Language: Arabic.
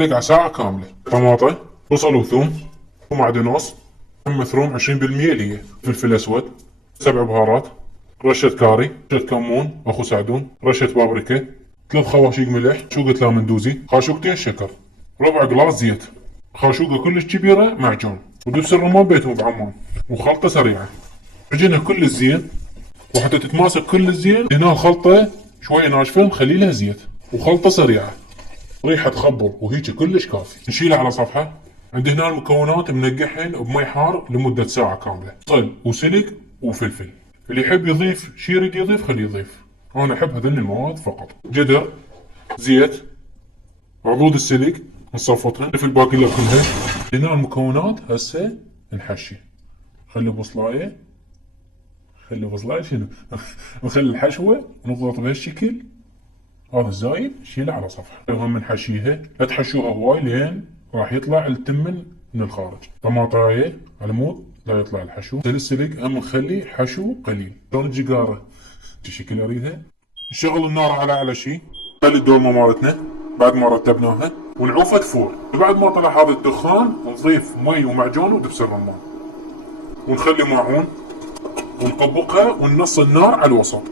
سلق على ساعة كاملة. طماطة، بصل وثوم ومعدنوس، مثروم 20% ليه، فلفل اسود، 7 بهارات، رشة كاري، رشة كمون اخو سعدون، رشة بابريكا، 3 خواشيق ملح، شوقة لامندوزي، خاشوقتين شكر، ربع جلاس زيت، خاشوقة كلش كبيرة معجون، ودبس الرمان بيتهم بعمان، وخلطة سريعة. عجنها كل الزين، وحتى تتماسك كل الزين هنا الخلطة شوية ناشفة نخلي لها زيت، وخلطة سريعة ريحة تخبر وهيك كلش كافي. نشيلها على صفحة. عندي هنا المكونات منقحين بمي حار لمدة ساعة كاملة، بصل وسلق وفلفل. اللي يحب يضيف شي يريد يضيف خليه يضيف، انا احب هذين المواد فقط. جدر، زيت، عضود السلق نصفطهن في الباقي كلها. هنا المكونات هسه نحشي. خلي بصلاية، خلي بصلاية شنو نخلي الحشوة نضغط بهالشكل. هذا الزايد شيله على صفحة. وهم نحشيها، لا تحشوها هواي لين راح يطلع التمن من الخارج. طماطاية على مود لا يطلع الحشو. السلق هم نخلي حشو قليل. شلون الجقارة شكل اريدها. نشغل النار على اعلى شي. نخلي الدولمة مالتنا بعد ما رتبناها ونعوفها تفور. بعد ما طلع هذا الدخان نضيف مي ومعجون ودبس الرمان ونخلي ماعون ونطبقها وننص النار على الوسط.